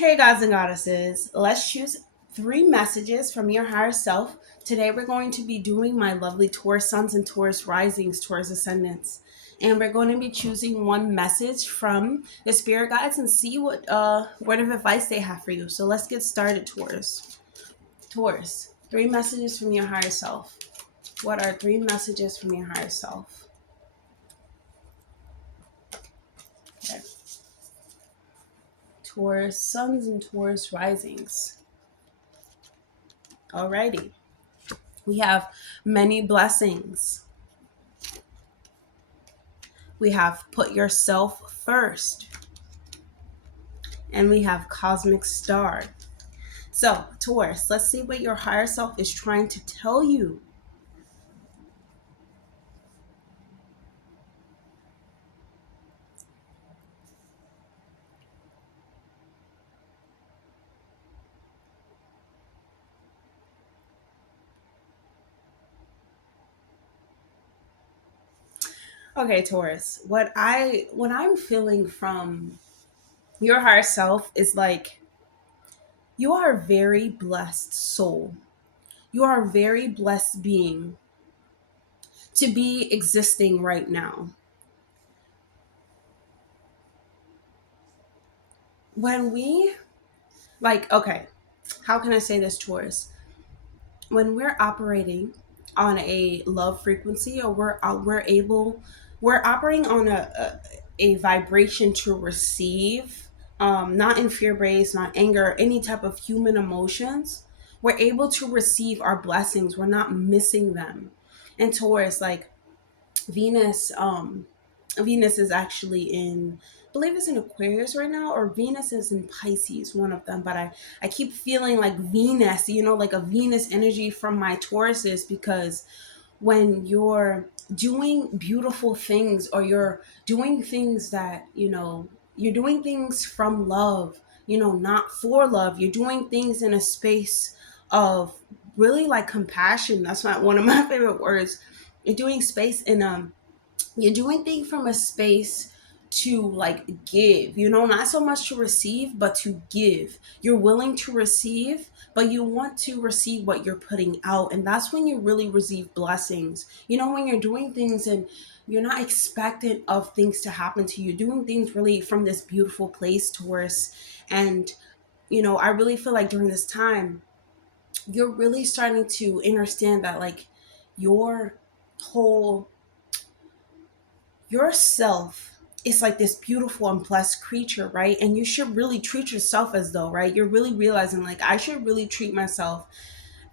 Hey, gods and goddesses, let's choose three messages from your higher self. Today, we're going to be doing my lovely Taurus suns and Taurus risings, Taurus ascendants. And we're going to be choosing one message from the spirit guides and see what word of advice they have for you. So let's get started, Taurus. Taurus, three messages from your higher self. What are three messages from your higher self? Okay. Taurus suns and Taurus risings. Alrighty. We have many blessings. We have put yourself first. And we have cosmic star. So, Taurus, let's see what your higher self is trying to tell you. Okay, Taurus, what I'm feeling from your higher self is like you are a very blessed soul. You are a very blessed being to be existing right now. When we okay, how can I say this, Taurus? When we're operating on a love frequency, or we're operating on a vibration to receive, not in fear based, not anger, any type of human emotions, we're able to receive our blessings. We're not missing them. And Taurus, like Venus, Venus is actually in, I believe it's in Aquarius right now, or Venus is in Pisces, one of them. But I keep feeling like Venus, like a Venus energy from my Tauruses, because when you're doing beautiful things, or you're doing things that, you're doing things from love, not for love, you're doing things in a space of really like compassion. That's not one of my favorite words. You're doing space in you're doing things from a space to like give, not so much to receive, but to give. You're willing to receive, but you want to receive what you're putting out. And that's when you really receive blessings. When you're doing things and you're not expectant of things to happen to you, doing things really from this beautiful place towards. And, I really feel like during this time, you're really starting to understand that like your whole yourself is like this beautiful and blessed creature, right? And you should really treat yourself as though, right? You're really realizing like I should really treat myself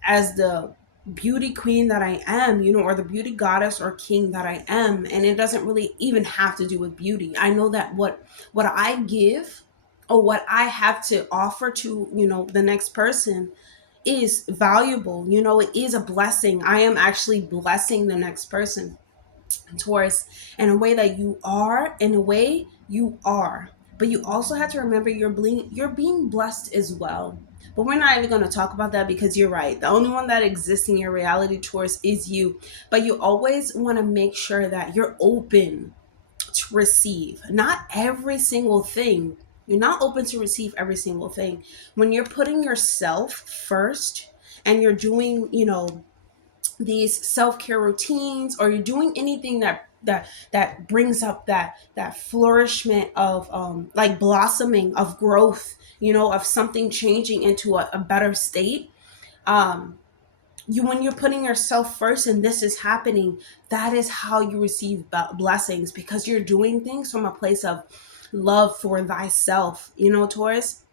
as the beauty queen that I am, or the beauty goddess or king that I am. And it doesn't really even have to do with beauty. I know that what I give, or what I have to offer to, the next person is valuable. It is a blessing. I am actually blessing the next person. Taurus, in a way that you are, in a way you are. But you also have to remember you're being blessed as well. But we're not even going to talk about that, because you're right. The only one that exists in your reality, Taurus, is you. But you always want to make sure that you're open to receive. Not every single thing. You're not open to receive every single thing. When you're putting yourself first and you're doing, these self-care routines, or you're doing anything that brings up that flourishment of like blossoming of growth, of something changing into a better state, when you're putting yourself first and this is happening, that is how you receive blessings, because you're doing things from a place of love for thyself, Taurus,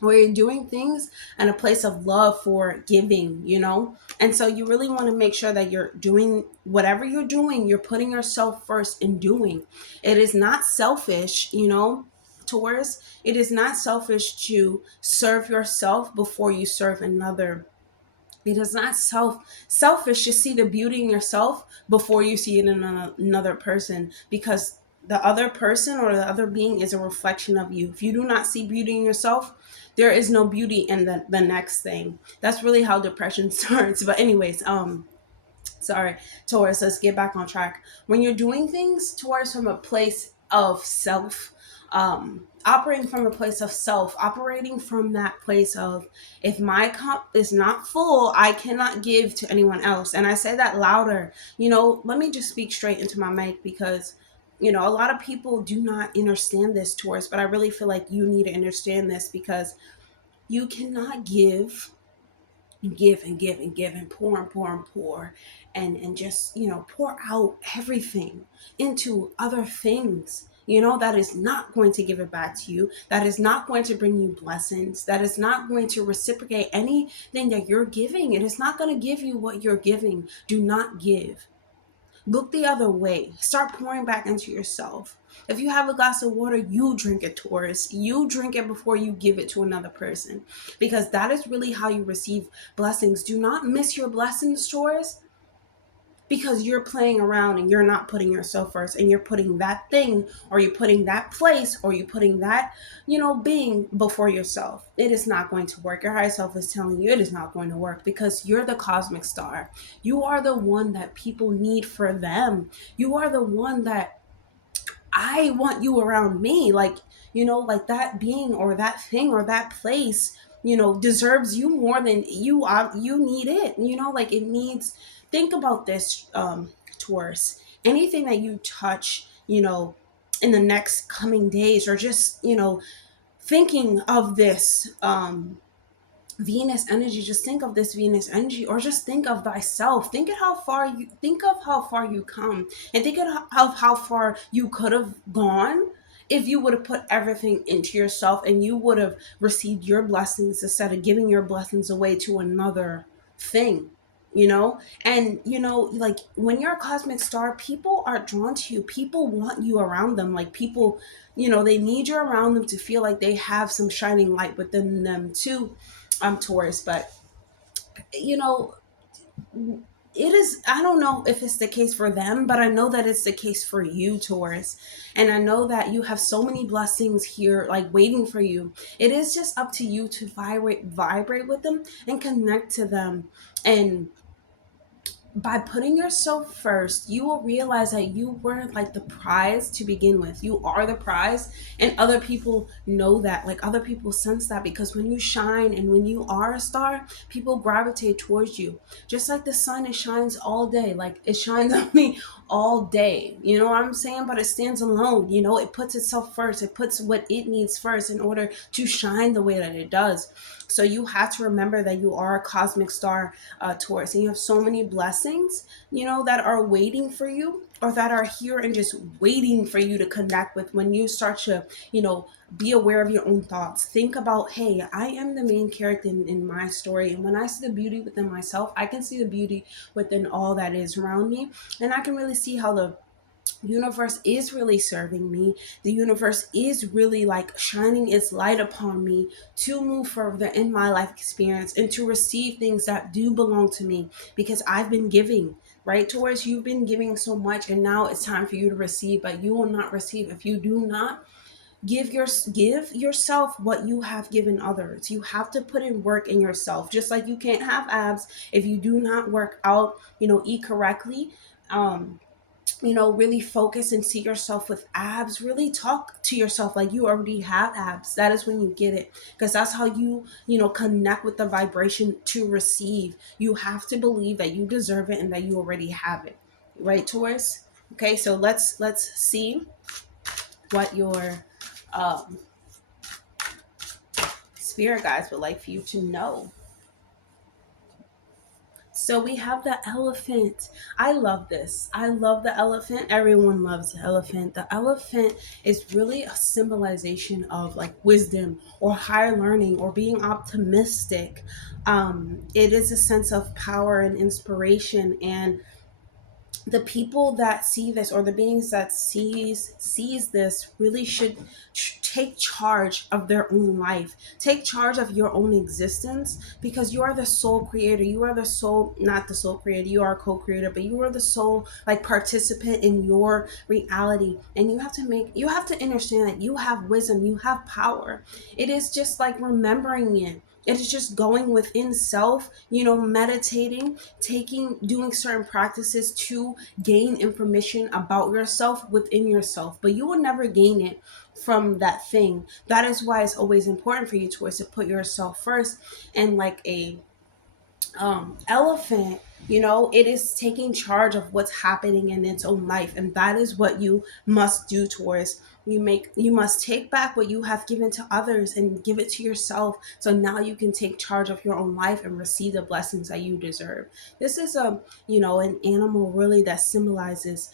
where you're doing things in a place of love for giving, And so you really want to make sure that you're doing whatever you're doing, you're putting yourself first in doing. It is not selfish, Taurus. It is not selfish to serve yourself before you serve another. It is not selfish to see the beauty in yourself before you see it in another person, because the other person or the other being is a reflection of you. If you do not see beauty in yourself, there is no beauty in the next thing. That's really how depression starts. But anyways, sorry, Taurus, let's get back on track. When you're doing things, Taurus, from a place of self, operating from a place of self, operating from that place of, if my cup is not full, I cannot give to anyone else. And I say that louder. Let me just speak straight into my mic, because a lot of people do not understand this, Taurus, but I really feel like you need to understand this, because you cannot give and give and give and pour and pour and pour, and just pour out everything into other things, that is not going to give it back to you, that is not going to bring you blessings, that is not going to reciprocate anything that you're giving. It is not going to give you what you're giving. Do not give. Look the other way. Start pouring back into yourself. If you have a glass of water, you drink it, Taurus. You drink it before you give it to another person, because that is really how you receive blessings. Do not miss your blessings, Taurus, because you're playing around and you're not putting yourself first, and you're putting that thing, or you're putting that place, or you're putting that being before yourself. It is not going to work. Your higher self is telling you it is not going to work, because you're the cosmic star. You are the one that people need for them. You are the one that I want you around me. Like that being or that thing or that place, deserves you more than you are. You need it, like it needs. Think about this, Taurus. Anything that you touch, in the next coming days, or just, thinking of this, Venus energy, just think of this Venus energy, or just think of thyself. Think of how far you come, and think of how far you could have gone if you would have put everything into yourself, and you would have received your blessings instead of giving your blessings away to another thing. And like, when you're a cosmic star, people are drawn to you. People want you around them. Like, people, they need you around them to feel like they have some shining light within them too. I'm Taurus, but you know, it is, I don't know if it's the case for them, but I know that it's the case for you, Taurus. And I know that you have so many blessings here, like, waiting for you. It is just up to you to vibrate with them and connect to them. And by putting yourself first, you will realize that you weren't like the prize to begin with. You are the prize, and other people know that. Like, other people sense that, because when you shine and when you are a star, people gravitate towards you. Just like the sun, it shines all day. Like, it shines on me all day. You know what I'm saying? But it stands alone. It puts itself first. It puts what it needs first in order to shine the way that it does. So you have to remember that you are a cosmic star, Taurus, and you have so many blessings, that are waiting for you, or that are here and just waiting for you to connect with. When you start to, be aware of your own thoughts. Think about, hey, I am the main character in my story. And when I see the beauty within myself, I can see the beauty within all that is around me. And I can really see how the universe is really serving me. The universe is really like shining its light upon me to move further in my life experience, and to receive things that do belong to me, because I've been giving, right? Towards, you've been giving so much, and now it's time for you to receive. But you will not receive if you do not give yourself what you have given others. You have to put in work in yourself. Just like you can't have abs if you do not work out, eat correctly. Really focus and see yourself with abs. Really talk to yourself like you already have abs. That is when you get it, because that's how you connect with the vibration to receive. You have to believe that you deserve it and that you already have it, right, Taurus? Okay, so let's see what your spirit guides would like for you to know. So we have the elephant. I love this. I love the elephant. Everyone loves the elephant. The elephant is really a symbolization of like wisdom, or higher learning, or being optimistic. It is a sense of power and inspiration, and the people that see this, or the beings that sees this, really should take charge of their own life, take charge of your own existence, because you are the sole creator. You are the sole, not the sole creator, you are a co-creator, but you are the sole like participant in your reality. And you have to understand that you have wisdom, you have power. It is just like remembering it. It is just going within self, meditating, doing certain practices to gain information about yourself within yourself. But you will never gain it from that thing. That is why it's always important for you, Taurus, to put yourself first. And like a elephant, you know, it is taking charge of what's happening in its own life, and that is what you must do, Taurus. You must take back what you have given to others and give it to yourself, so now you can take charge of your own life and receive the blessings that you deserve. This is a, you know, an animal really that symbolizes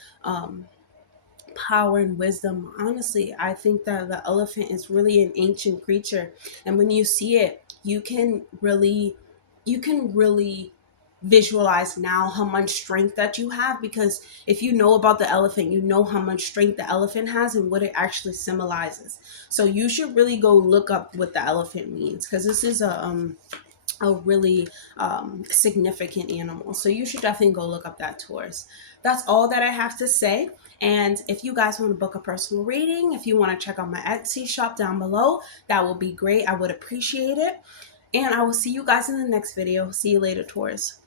power and wisdom. Honestly, I think that the elephant is really an ancient creature, and when you see it, you can really visualize now how much strength that you have, because if you know about the elephant, you know how much strength the elephant has and what it actually symbolizes. So you should really go look up what the elephant means, because this is a really significant animal. So you should definitely go look up that Taurus. That's all that I have to say. And if you guys want to book a personal reading, if you want to check out my Etsy shop down below, that will be great. I would appreciate it. And I will see you guys in the next video. See you later, Taurus.